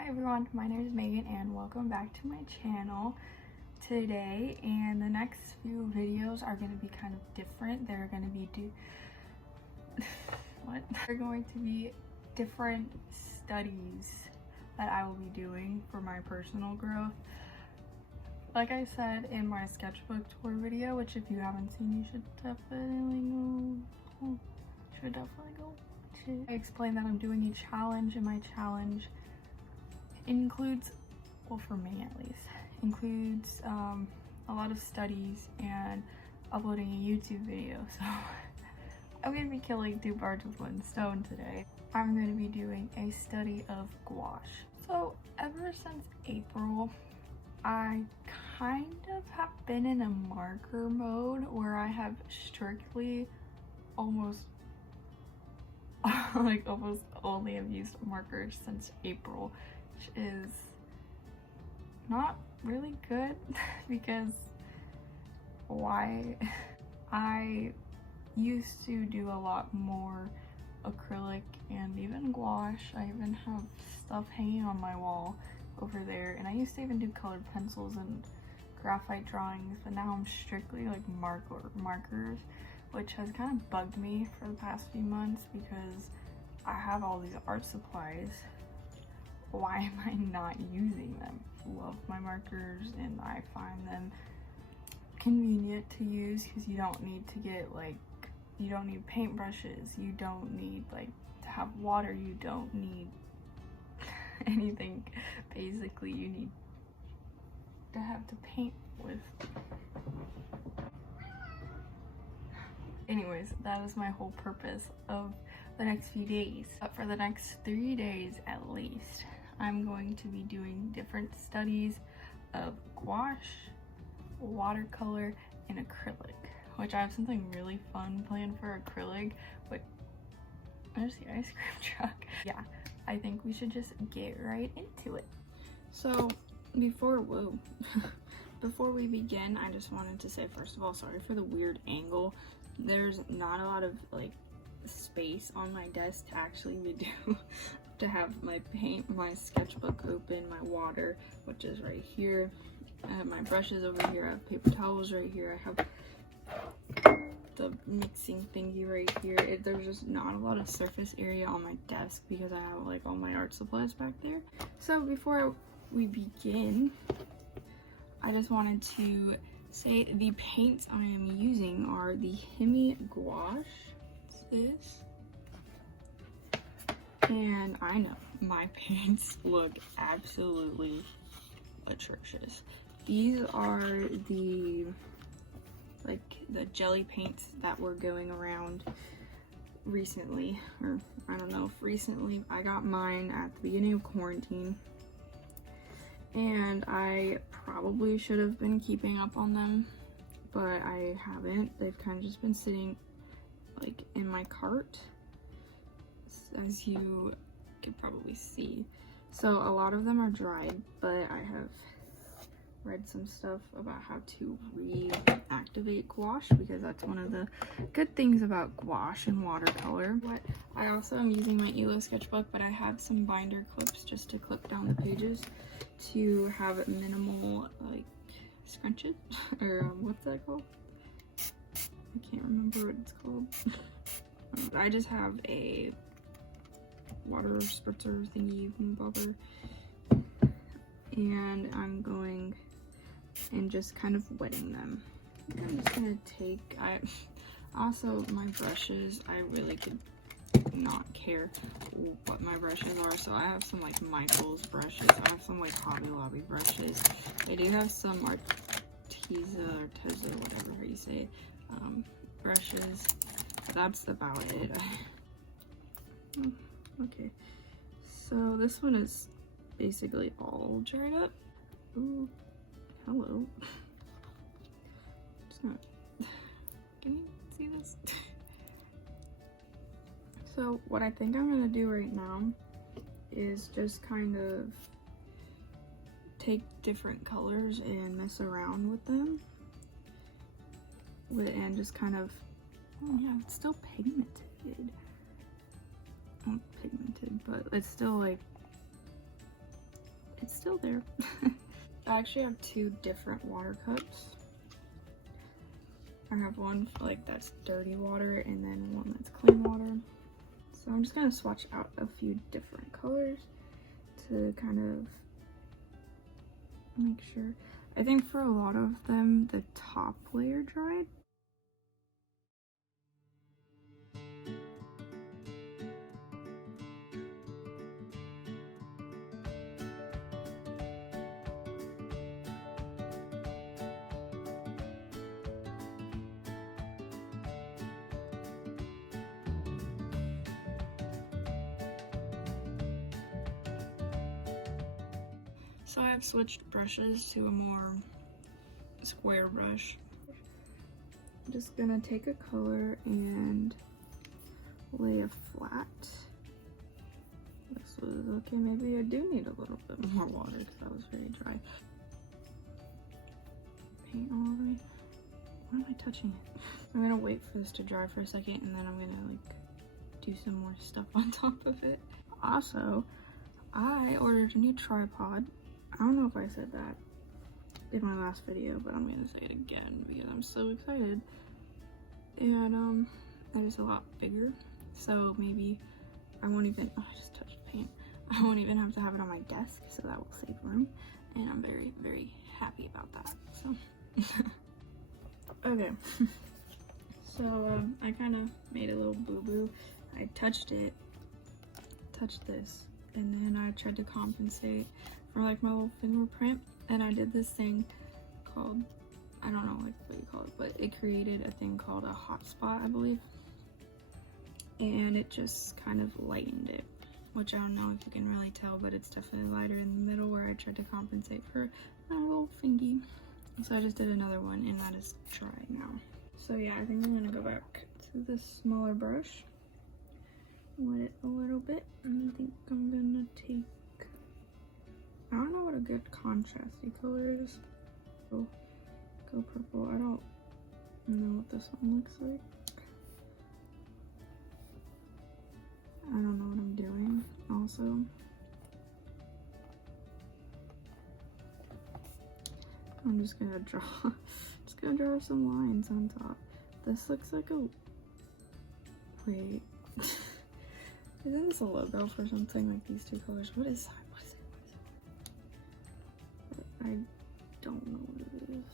Hi everyone, my name is Megan and welcome back to my channel today. And the next few videos are going to be kind of different. They're going to be They're going to be different studies that I will be doing for my personal growth. Like I said in my sketchbook tour video, which if you haven't seen, you should definitely go watch it. I explained that I'm doing a challenge, and my challenge includes, well, for me at least, includes a lot of studies and uploading a YouTube video. So I'm going to be killing two birds with one stone today. I'm going to be doing a study of gouache. So ever since April, I kind of have been in a marker mode where I have strictly almost only have used markers since April, which is not really good because I used to do a lot more acrylic and even gouache. I even have stuff hanging on my wall over there, and I used to even do colored pencils and graphite drawings, but now I'm strictly like markers, which has kind of bugged me for the past few months because I have all these art supplies. Why am I not using them? I love my markers and I find them convenient to use because you don't need to get you don't need paintbrushes, you don't need to have water, you don't need anything. Basically, you need to have to paint with. Anyways, that is my whole purpose of the next few days. But for the next 3 days at least, I'm going to be doing different studies of gouache, watercolor, and acrylic, which I have something really fun planned for acrylic. But there's the ice cream truck. Yeah, I think we should just get right into it. So before we begin, I just wanted to say, first of all, sorry for the weird angle. There's not a lot of space on my desk to actually to have my paint, my sketchbook open, my water, which is right here. I have my brushes over here, I have paper towels right here, I have the mixing thingy right here. There's just not a lot of surface area on my desk because I have all my art supplies back there. So before we begin, I just wanted to say the paints I am using are the Hemi gouache. This, and I know my paints look absolutely atrocious. These are the jelly paints that were going around recently, or I don't know if recently. I got mine at the beginning of quarantine, and I probably should have been keeping up on them, but I haven't. They've kind of just been sitting in my cart, as you can probably see. So a lot of them are dried, but I have read some stuff about how to reactivate gouache, because that's one of the good things about gouache and watercolor. But I also am using my ELO sketchbook, but I have some binder clips just to clip down the pages to have minimal scrunches or what's that called? I can't remember what it's called. I just have a water spritzer thingy bobber, and I'm going and just kind of wetting them. I'm just gonna take, also my brushes, I really could not care what my brushes are. So I have some Michael's brushes, I have some Hobby Lobby brushes, I do have some Arteza, whatever you say, brushes. That's about it. Okay, so this one is basically all dried up. Ooh, hello. It's not, can you see this? So what I think I'm gonna do right now is just kind of take different colors and mess around with them, and just kind of, oh yeah, it's still pigmented. Not pigmented, but it's still still there. I actually have two different water cups. I have one like that's dirty water and then one that's clean water. So I'm just gonna swatch out a few different colors to kind of make sure. I think for a lot of them, the top layer dried. So I have switched brushes to a more square brush. I'm just gonna take a color and lay it flat. This was okay, maybe I do need a little bit more water because that was very dry. Paint all over me. Why am I touching it? I'm gonna wait for this to dry for a second and then I'm gonna like do some more stuff on top of it. Also, I ordered a new tripod. I don't know if I said that in my last video, but I'm gonna say it again because I'm so excited. And it is a lot bigger, so maybe I won't even, oh, I just touched paint. I won't even have to have it on my desk, so that will save room. And I'm very, very happy about that, so. Okay, so I kind of made a little boo-boo. I touched this, and then I tried to compensate for like my little fingerprint, and I did this thing called, I don't know like what you call it, but it created a thing called a hotspot, I believe, and it just kind of lightened it, which I don't know if you can really tell, but it's definitely lighter in the middle where I tried to compensate for my little fingy. So I just did another one, and that is dry now. So yeah, I think I'm gonna go back to this smaller brush, wet it a little bit, and I think I'm gonna take, I don't know what a good contrasty color is. Go purple. I don't know what this one looks like. I don't know what I'm doing also. I'm just gonna draw some lines on top. This looks like a, wait. Isn't this a logo for something, like these two colors? What is that? I don't know what it is.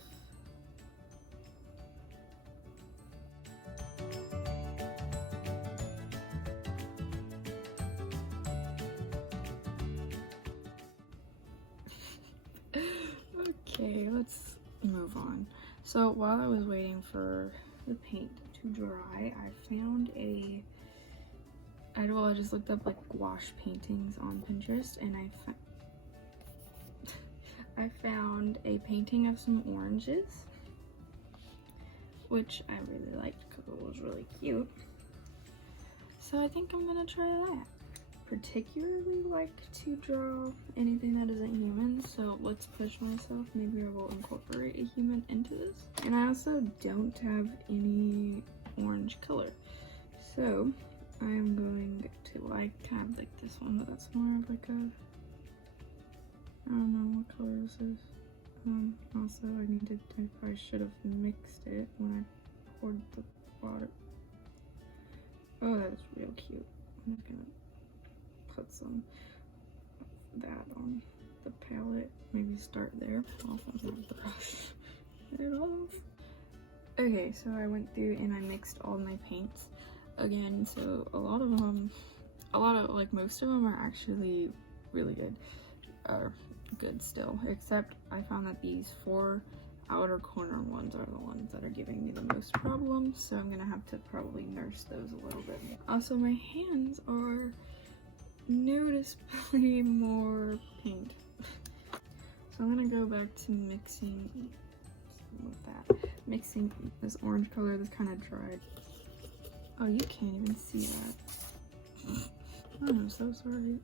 Okay, let's move on. So while I was waiting for the paint to dry, I found I just looked up like gouache paintings on Pinterest, and I found a painting of some oranges, which I really liked because it was really cute. So I think I'm gonna try that. Particularly like to draw anything that isn't human, so let's push myself. Maybe I will incorporate a human into this. And I also don't have any orange color, so I'm going to, I have like this one, but that's more of like a, I don't know what color this is. Also I should have mixed it when I poured the water. Oh, that is real cute. I'm just gonna put some of that on the palette. Maybe start there. Off of my brush. Get it off. Okay, so I went through and I mixed all my paints again. So a lot of them, like most of them are actually really good. Good still, except I found that these 4 outer corner ones are the ones that are giving me the most problems, so I'm gonna have to probably nurse those a little bit more. Also, my hands are noticeably more paint. So I'm gonna go back to mixing this orange color that's kind of dried. Oh, you can't even see that. Oh, I'm so sorry.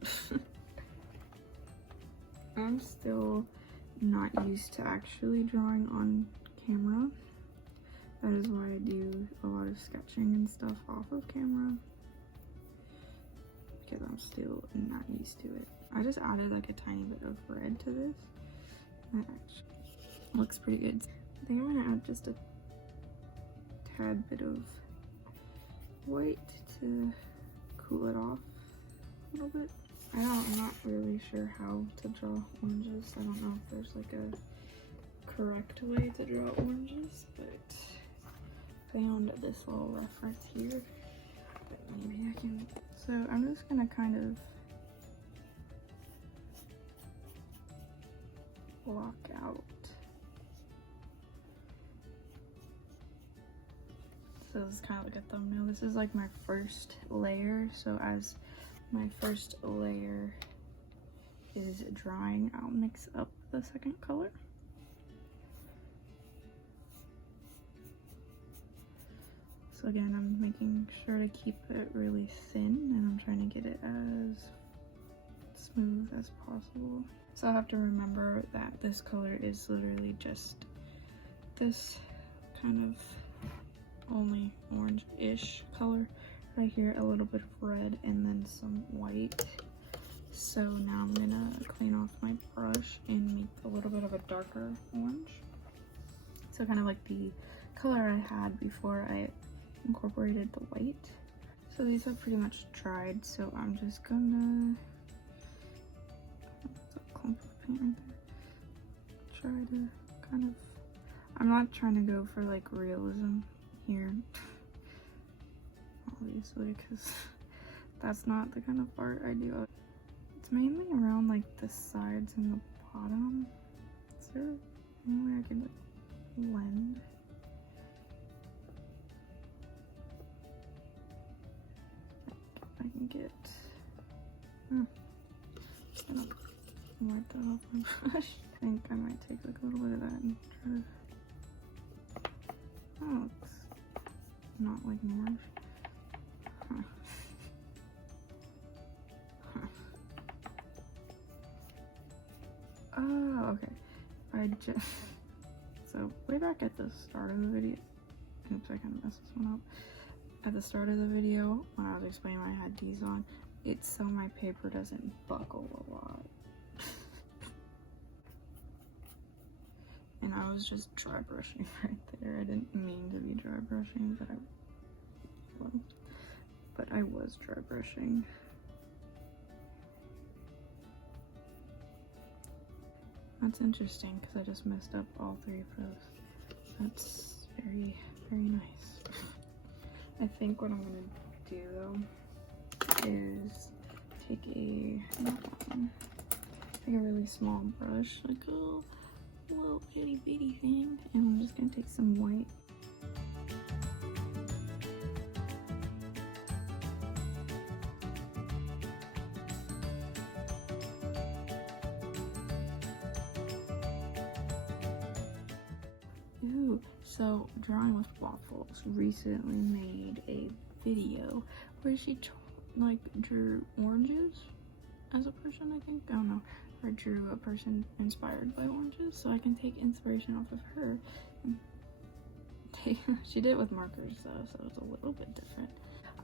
I'm still not used to actually drawing on camera. That is why I do a lot of sketching and stuff off of camera, because I'm still not used to it. I just added like a tiny bit of red to this. That actually looks pretty good. I think I'm gonna add just a tad bit of white to cool it off a little bit. I'm not really sure how to draw oranges. I don't know if there's like a correct way to draw oranges, but found this little reference here. But maybe I can. So I'm just gonna kind of block out. So this is kind of like a thumbnail. This is like my first layer. So as my first layer is drying, I'll mix up the second color. So again, I'm making sure to keep it really thin, and I'm trying to get it as smooth as possible. So I have to remember that this color is literally just this kind of only orange-ish color right here, a little bit of red and then some white. So now I'm gonna clean off my brush and make a little bit of a darker orange, so kind of like the color I had before I incorporated the white. So these are pretty much dried, so I'm just gonna, that's a clump of paint right there, try to kind of, I'm not trying to go for like realism here, obviously, because that's not the kind of art I do. It's mainly around like the sides and the bottom. Is there any way I can like blend? I can get, just gonna wipe that off my brush. I think I might take like a little bit of that and try to, that looks not like an orange. Huh. Huh. Oh, okay. I just, so way back at the start of the video, oops, I kind of messed this one up. At the start of the video, when I was explaining I had these on, it's so my paper doesn't buckle a lot. And I was just dry brushing right there. I didn't mean to be dry brushing, but I was dry brushing. That's interesting because I just messed up all three of those. That's very, very nice. I think what I'm gonna do though is take a really small brush, like a little itty bitty thing, and I'm just gonna take some white. Ooh, so Drawing with Waffles recently made a video where she like drew oranges as a person, I think. I don't know. Or drew a person inspired by oranges, so I can take inspiration off of her. She did it with markers though, so it's a little bit different.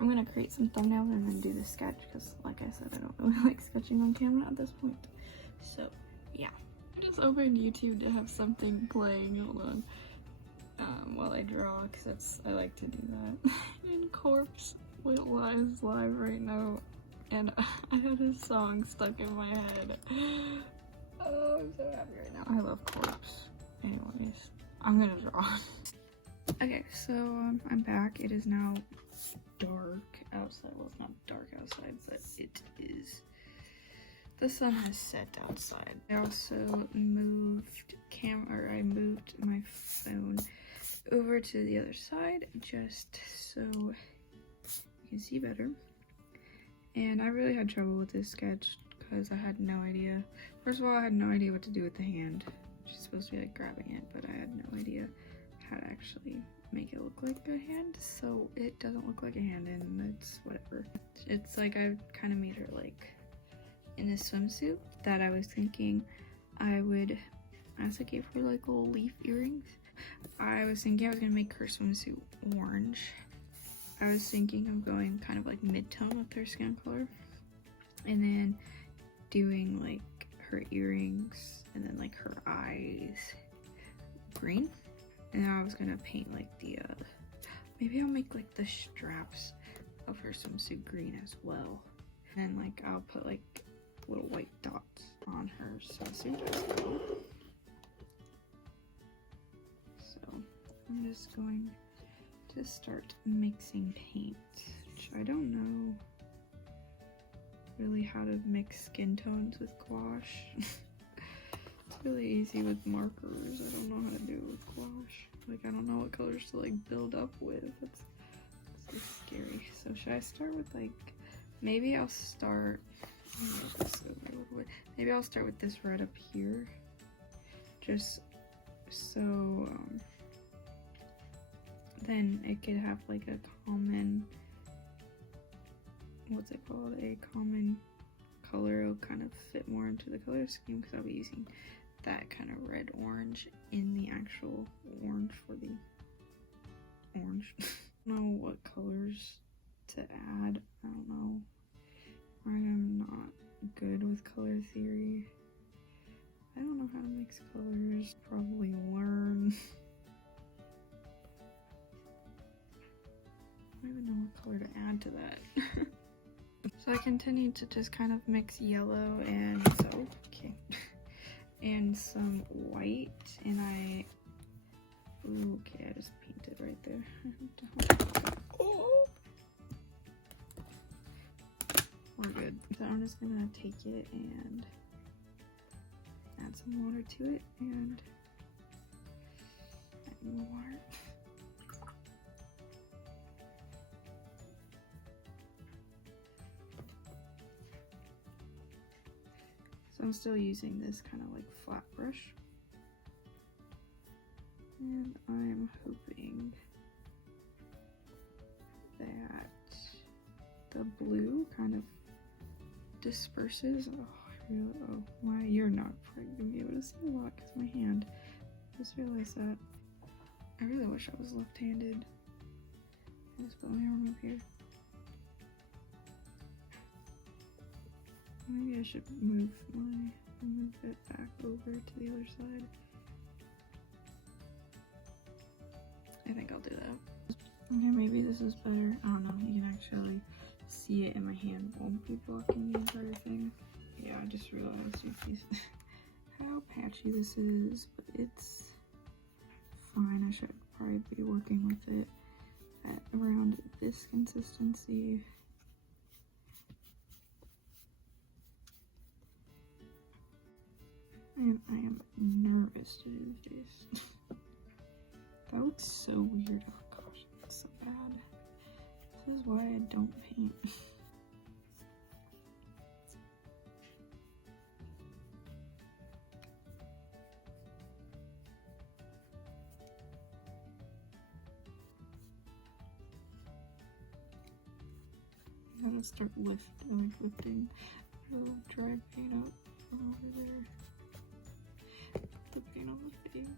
I'm gonna create some thumbnails and then do the sketch because, like I said, I don't really like sketching on camera at this point. So yeah, I just opened YouTube to have something playing. Hold on. While I draw, because I like to do that. And Corpse is live right now, and I had his song stuck in my head. Oh, I'm so happy right now. I love Corpse. Anyways, I'm gonna draw. Okay, so I'm back. It is now dark outside. Well, it's not dark outside, but it is. The sun has set outside. I also moved I moved my phone over to the other side just so you can see better. And I really had trouble with this sketch because I had no idea. First of all, I had no idea what to do with the hand. She's supposed to be like grabbing it, but I had no idea how to actually make it look like a hand. So it doesn't look like a hand, and it's whatever. It's like I kind of made her like in a swimsuit that I was thinking I would, as I gave her like little leaf earrings, I was thinking I was gonna make her swimsuit orange. I was thinking of going kind of like mid-tone with her skin color, and then doing like her earrings and then like her eyes green, and then I was gonna paint like the maybe I'll make like the straps of her swimsuit green as well, and like I'll put like little white dots on her swimsuit as well. So I'm just going to start mixing paint, which I don't know really how to mix skin tones with gouache. It's really easy with markers. I don't know how to do it with gouache. Like, I don't know what colors to like build up with. It's so scary. So should I start with like, maybe I'll start, maybe I'll start with this red up here, just so then it could have like a common, what's it called, a common color. It'll kind of fit more into the color scheme because I'll be using that kind of red orange in the actual orange for the orange. I don't know what colors to add. I don't know. I'm not good with color theory. I don't know how to mix colors. Probably learn. I don't even know what color to add to that. So I continued to just kind of mix yellow and and some white, and I just painted right there. Oh, we're good. So I'm just gonna take it and add some water to it, and add more water. So I'm still using this kind of like flat brush, and I'm hoping that the blue kind of disperses. Oh, why you're not probably gonna be able to see a lot because my hand. I just realized that. I really wish I was left-handed. I just put my arm up here. Maybe I should move it back over to the other side. I think I'll do that. Okay, maybe this is better. I don't know. You can actually see it in my hand. Won't be blocking the entire thing. Yeah, I just realized how patchy this is, but it's fine. I should probably be working with it at around this consistency. And I am nervous to do this. That looks so weird. Oh gosh, that's so bad. This is why I don't paint. I'm gonna start lifting the dry paint up from over there. The paint on the face.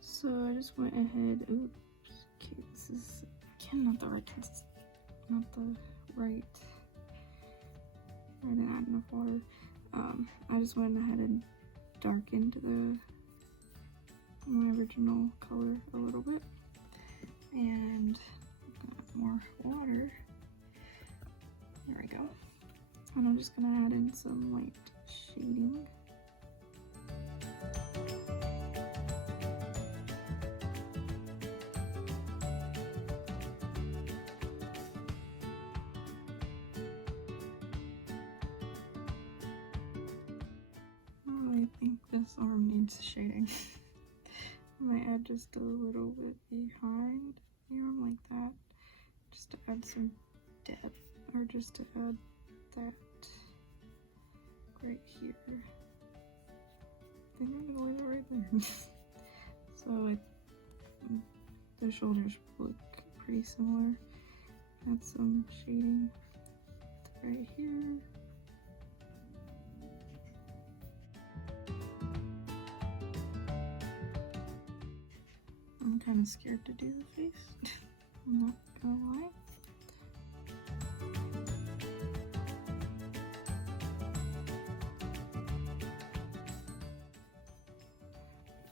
So I just went ahead. Oops. Okay, this is again not the right consistency. Not the right. I didn't add enough water. I just went ahead and darkened my original color a little bit, and I'm gonna add more water. There we go. And I'm just gonna add in some light shading. I think this arm needs shading. I might add just a little bit behind the arm like that, just to add some depth, or just to add that right here. I think I'm gonna leave it right there. So The shoulders look pretty similar. Add some shading right here. I'm kind of scared to do the face. I'm not gonna lie.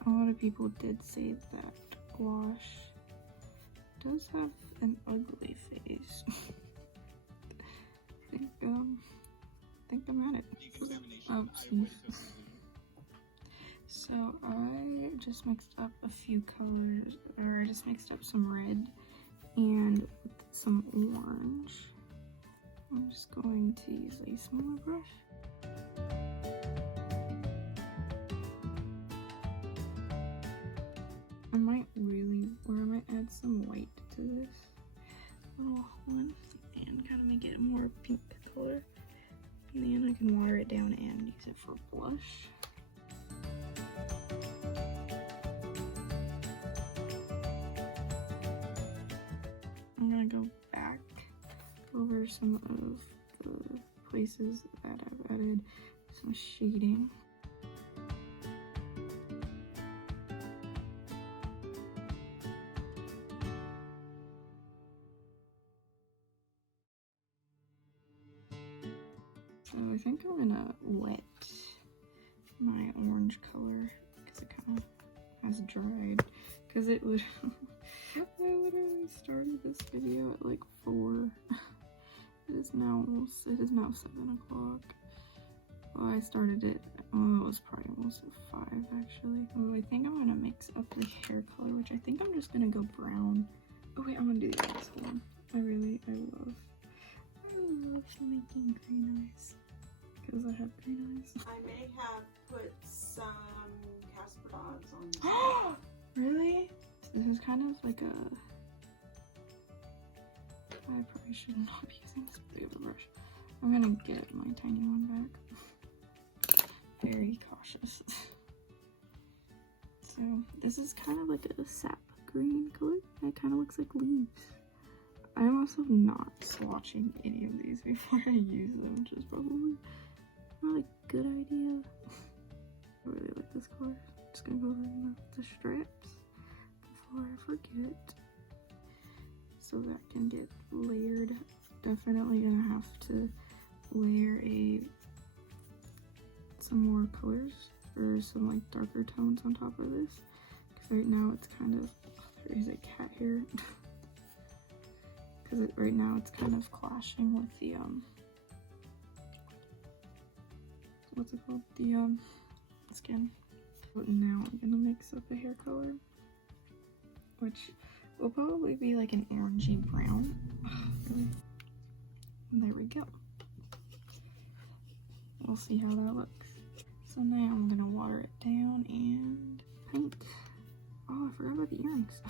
A lot of people did say that gouache does have an ugly face. I think I'm at it. Oh, sneeze. So I just mixed up a few colors, or I just mixed up some red and some orange. I'm just going to use a smaller brush. I might add some white to this little one and kind of make it a more pink color. And then I can water it down and use it for blush. I'm gonna go back over some of the places that I've added some shading. So I think I'm gonna wet my orange color because it kind of has dried. Because it was, I literally started this video at like 4. It is now 7 o'clock. Well, I started it, oh, it was probably almost at 5 actually. Oh, I think I'm gonna mix up the hair color, which I think I'm just gonna go brown. Oh wait, I'm gonna do the eyes. Hold on. I love making green eyes. Because I have green eyes. I may have put some Casper dogs on this. Really? This is kind of like a... I probably should not be using this big of a brush. I'm gonna get my tiny one back. Very cautious. So this is kind of like a sap green color. It kind of looks like leaves. I'm also not swatching any of these before I use them, which is probably not a good idea. I really like this color. I'm just gonna go over the strips before I forget, so that can get layered. Definitely gonna have to layer some more colors or some like darker tones on top of this, because right now it's kind of, there is a cat here. Because right now it's kind of clashing with the what's it called, the skin. But now I'm gonna mix up a hair color, which will probably be like an orangey brown. There we go. We'll see how that looks. So now I'm gonna water it down and paint. Oh, I forgot about the earrings.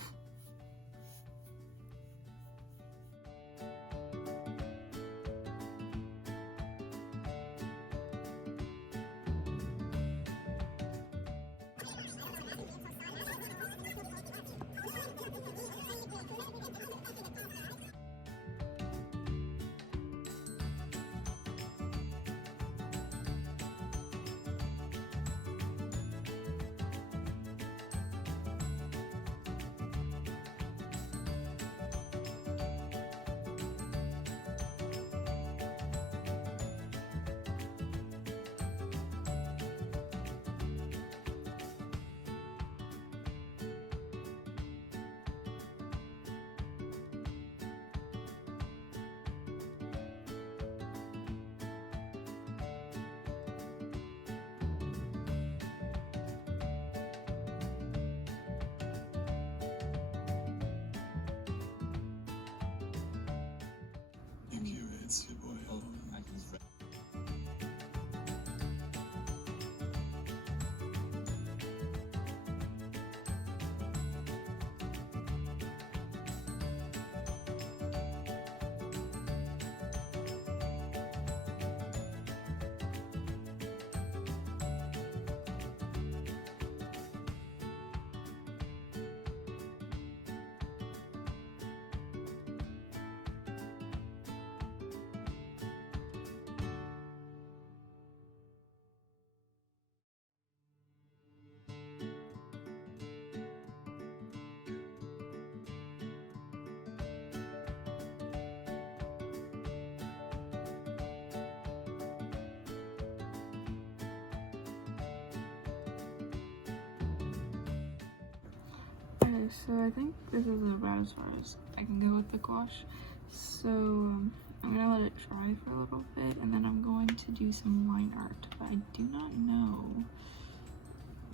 Okay, so I think this is about as far as I can go with the gouache. So I'm gonna let it dry for a little bit, and then I'm going to do some line art. But I do not know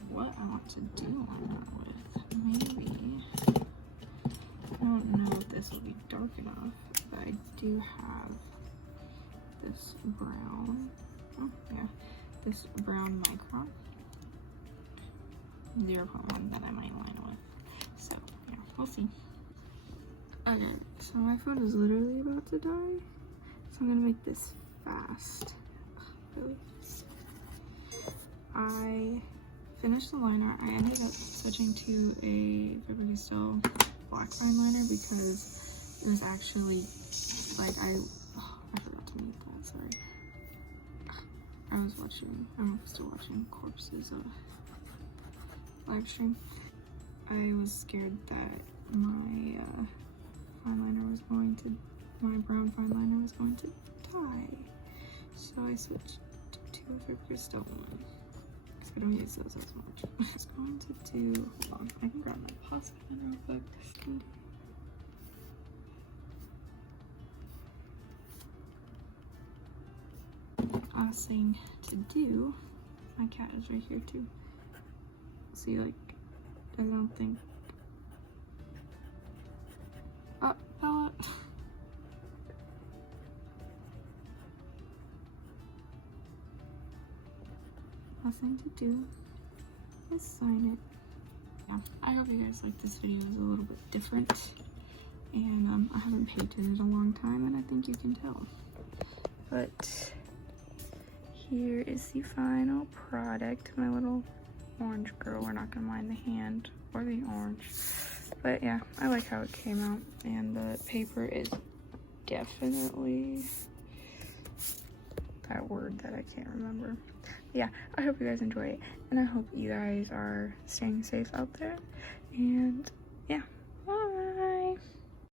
what I want to do line art with. Maybe, I don't know if this will be dark enough, but I do have this brown, this brown micron 0.1 that I might line with. So yeah, we'll see. Okay, so my phone is literally about to die, so I'm gonna make this fast. Really. I finished the liner. I ended up switching to a Faber-Castell black fine liner because it was actually like I forgot to make that. Sorry. I'm still watching Corpse's live stream. I was scared that my brown fine liner was going to die, so I switched to a Faber-Castell one because I don't use those as much. I was going to do, hold on, I can grab my pasta pen real quick. Last thing to do, my cat is right here too. See, like, I don't think, oh, Bella. Last thing to do is sign it. Yeah, I hope you guys like this video. It's a little bit different, and I haven't painted in a long time, and I think you can tell. But here is the final product. My little orange girl. We're not gonna mind the hand or the orange, but yeah, I like how it came out, and the paper is definitely that word that I can't remember. Yeah, I hope you guys enjoy it, and I hope you guys are staying safe out there, and yeah.